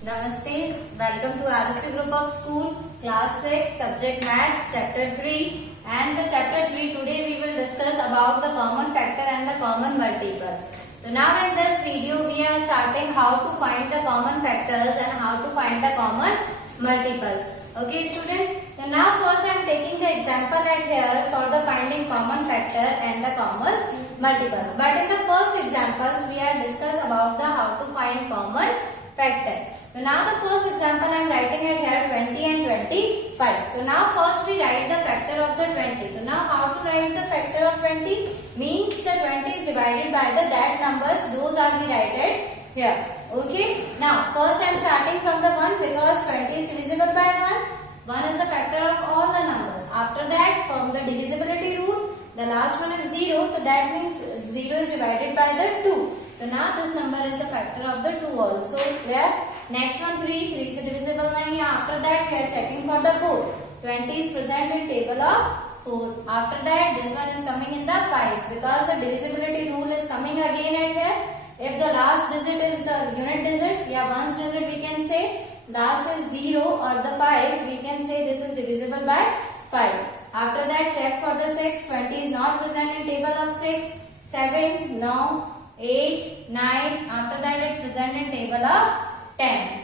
Namaste. Welcome to RSP Group of School, Class 6, Subject Maths, Chapter 3. And the Chapter 3 today we will discuss about the common factor and the common multiples. So now in this video we are starting how to find the common factors and how to find the common multiples. Okay students, so now first I am taking the example at here for the finding common factor and the common multiples. But in the first examples we are discuss about the how to find common factor. So now the first example I am writing at here 20 and 25. So now first we write the factor of the 20. So now how to write the factor of 20? Means the 20 is divided by the that numbers, those are we written here. Okay. Now first I am starting from the 1 because 20 is divisible by 1. 1 is the factor of all the numbers. After that from the divisibility rule, the last one is 0. So that means 0 is divided by the 2. So now this number is the factor of the 2 also. Clear? Next one 3. 3 is divisible nahi. After that we are checking for the 4. 20 is present in table of 4. After that this one is coming in the 5 because the divisibility rule is coming again at here. If the last digit is the unit digit, ones digit we can say, last is 0 or the 5, we can say this is divisible by 5. After that check for the 6. 20 is not present in table of 6. 7, no. 8, 9, after that it present in table of 10.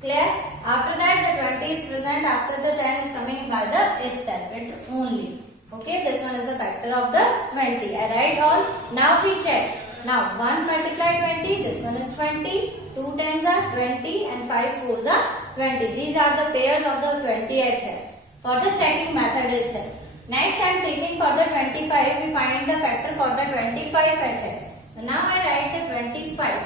Clear? After that the 20 is present, after the 10 is coming by the itself, it only. Okay, this one is the factor of the 20. I write all. Now we check. Now 1 multiply 20, this one is 20, 2 10s are 20 and 5 4s are 20. These are the pairs of the 20 at here. For the checking method is here. Next I am taking for the 25, we find the factor for the 25 at here. So now I write the 25.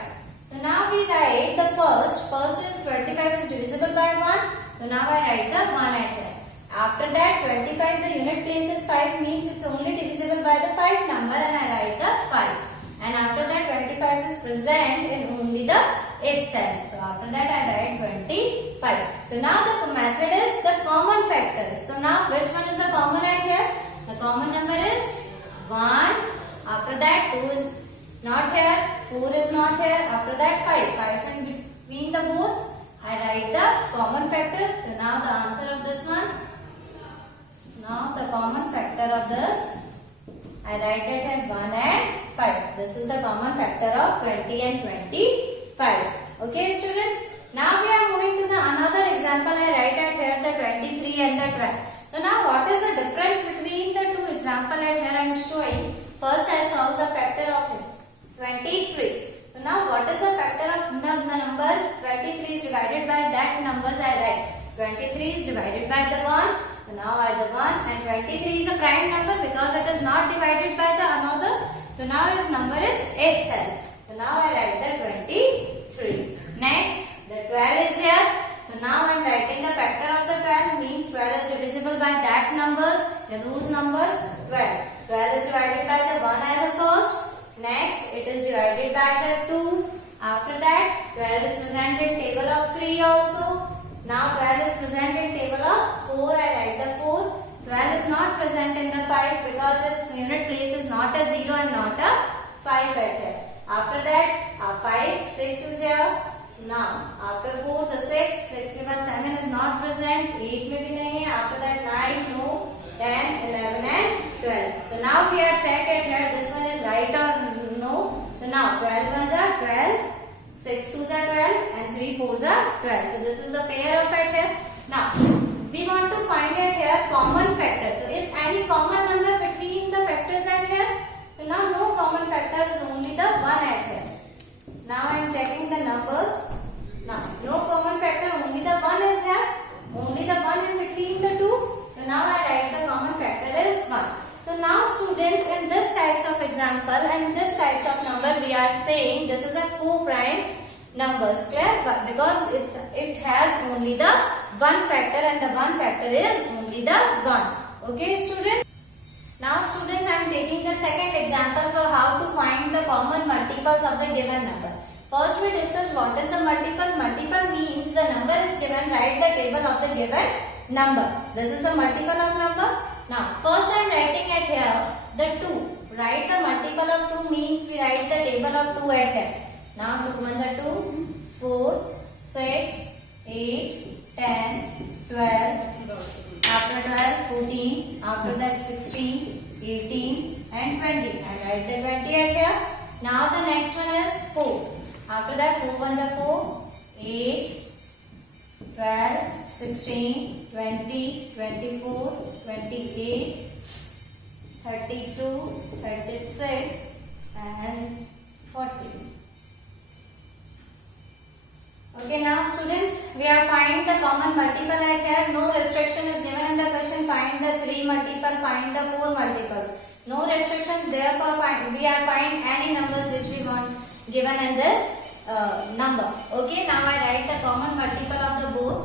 So now we write the first is 25 is divisible by 1. So now I write the 1 at here. After that 25 the unit place is 5 means it's only divisible by the 5 number and I write the 5. And after that 25 is present in only the itself. So after that I write 25. So now the method is the common factors. So now which one is the common at here? The common number is 1. After that 2 is not here. 4 is not here. After that 5. 5 in between the both. I write the common factor. So now the answer of this one. Now the common factor of this. I write it at 1 and 5. This is the common factor of 20 and 25. Okay students. Now we are moving to the another example. I write at here the 23 and the 12. So now what is the difference between the two example at here I am showing. First I solve the factor of 23. So now what is the factor of the number 23 is divided by that numbers I write. 23 is divided by the 1. So now I the 1 and 23 is a prime number because it is not divided by the another. So now its number is itself. So now I write the 23. Next the 12 is here. So now I am writing the factor of the 12 means 12 is divisible by that numbers. Those numbers 12. 12 is divided by the 1 as a first. Next it is divided by the 2. After that 12 is present in table of 3 also. Now 12 is present in table of 4. I write the 4. 12 is not present in the 5 because its unit place is not a 0 and not a 5 at here. After that 5, 6 is here. Now after 4 the 6, 6 ke baad 7 is not present. 8 mein bhi nahi hai. After that 9, no, 10, 11 and 12. So now we are check it here. This one is right or no. So now 12 ones are 12. 6 2s are 12 and 3 4s are 12. So this is the pair of it here. Now we want to find it here common factor. So if any common number between the factors at here, so now no common factor is only the 1 at here. Now I am checking the numbers. Now no common factor, only the 1 is here. Only the 1 in between the two. So now I write the common factor is 1. So now students in this types of example and this types of number we are saying this is a co-prime numbers. Clear? But because it has only the 1 factor and the 1 factor is only the 1. Okay students? Now students I am taking the second example for how to find the common multiples of the given number. First we discuss what is the multiple. Multiple means the number is given, write the table of the given number. This is the multiple of number. Now first I am writing at here the 2. Write the multiple of 2 means we write the table of 2 at here. Now 2 ones are 2, 4, 6, 8, 10, 12, after 12, 14, after that 16, 18 and 20. I write the 20 at here. Now the next one is 4. After that 4 ones are 4, 8, 12, 16, 20, 24, 28, 32, 36 and 40. Okay, now students, we are finding the common multiple at here. No restriction is given in the question. Find the 3 multiple, find the 4 multiples. No restrictions, therefore we are finding any numbers which we want given in this number. Okay, now I write the common multiple of the both.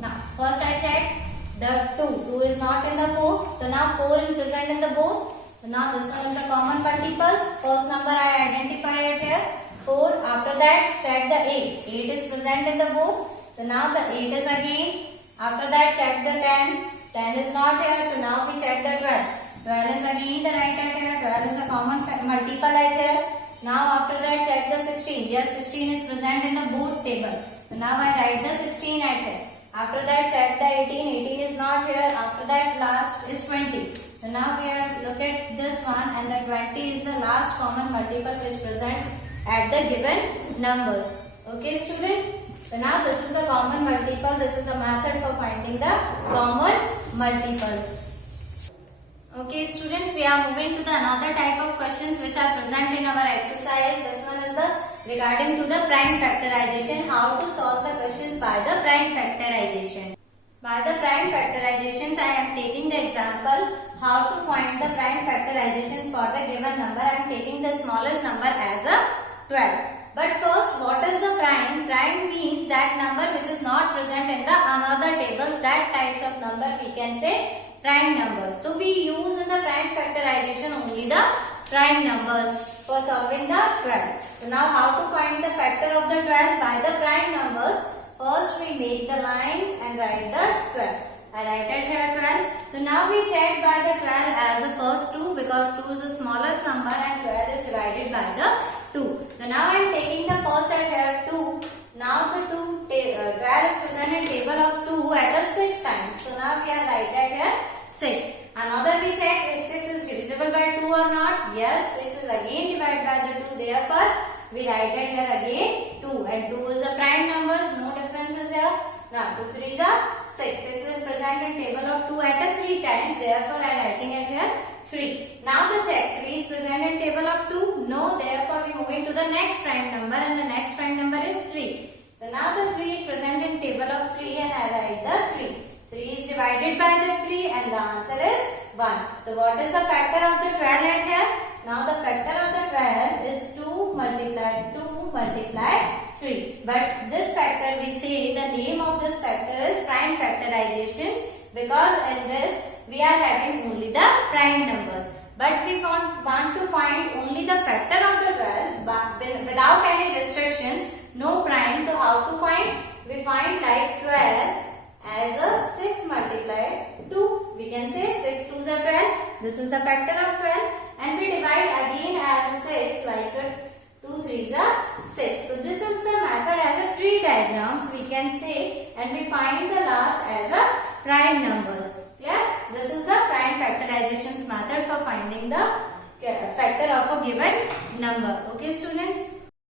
Now, first I check the 2. 2 is not in the 4. So now 4 is present in the both. So now this one is the common multiples. First number I identify it here. 4. After that check the 8. 8 is present in the both. So now the 8 is again. After that check the 10. 10 is not here. So now we check the 12. 12 is again the right at here. 12 is a common multiple at here. Now after that check the 16. Yes, 16 is present in the both table. So now I write the 16 at here. After that check the 18. 18 is not here. After that last is 20. So now we have look at this one, and the 20 is the last common multiple which present at the given numbers. Okay students. So now this is the common multiple. This is the method for finding the common multiples. Okay students, we are moving to the another type of questions which are present in our exercise. This one is the regarding to the prime factorization. How to solve the questions by the prime factorization. By the prime factorizations, I am taking the example how to find the prime factorizations for the given number. I am taking the smallest number as a 12. But first, what is the prime? Prime means that number which is not present in the another tables. That types of number we can say prime numbers. So we use in the prime factorization only the prime numbers for solving the 12. So now how to find the factor of the 12 by the prime numbers? First we make the lines and write the 12. I write it here 12. So now we check by the 12 as the first 2 because 2 is the smallest number and 12 is divided by the 2. So now I am taking the first at here 2. Now the 12 is present in table of 2 at a 6 times. So now we are write at here 6. Another we check is 6 is divisible by 2 or not. Yes, 6 is again divided by the 2. Therefore, we write it here again 2. And 2 is the prime numbers. No differences here. Now 2 3 is 6. 6 is present in table of 2 at a 3 times. Therefore, I am writing it here 3. Now the check 3 is present in table of 2. No. Therefore, we moving to the next prime number and the next prime number is 3. So now the 3 is present in table of 3 and I write the 3. 3 is divided by the 3 and the answer is 1. So what is the factor of the 12 at here? Now the factor of the 12 is 2 multiplied 3. But this factor we say the name of this factor is prime factorizations because in this we are having only the prime numbers. But we want to find only the factor of the 12 but without any restrictions, no prime. So how to find? We find like 12 as a 6 multiplied 2. We can say 6 2s are 12. This is the factor of 12. And we divide again as a 6 like a 2 3s are 6. So this is the method as a tree diagrams we can say, and we find the last as a prime numbers. Yeah, this is the prime factorizations method for finding the factor of a given number. Okay students.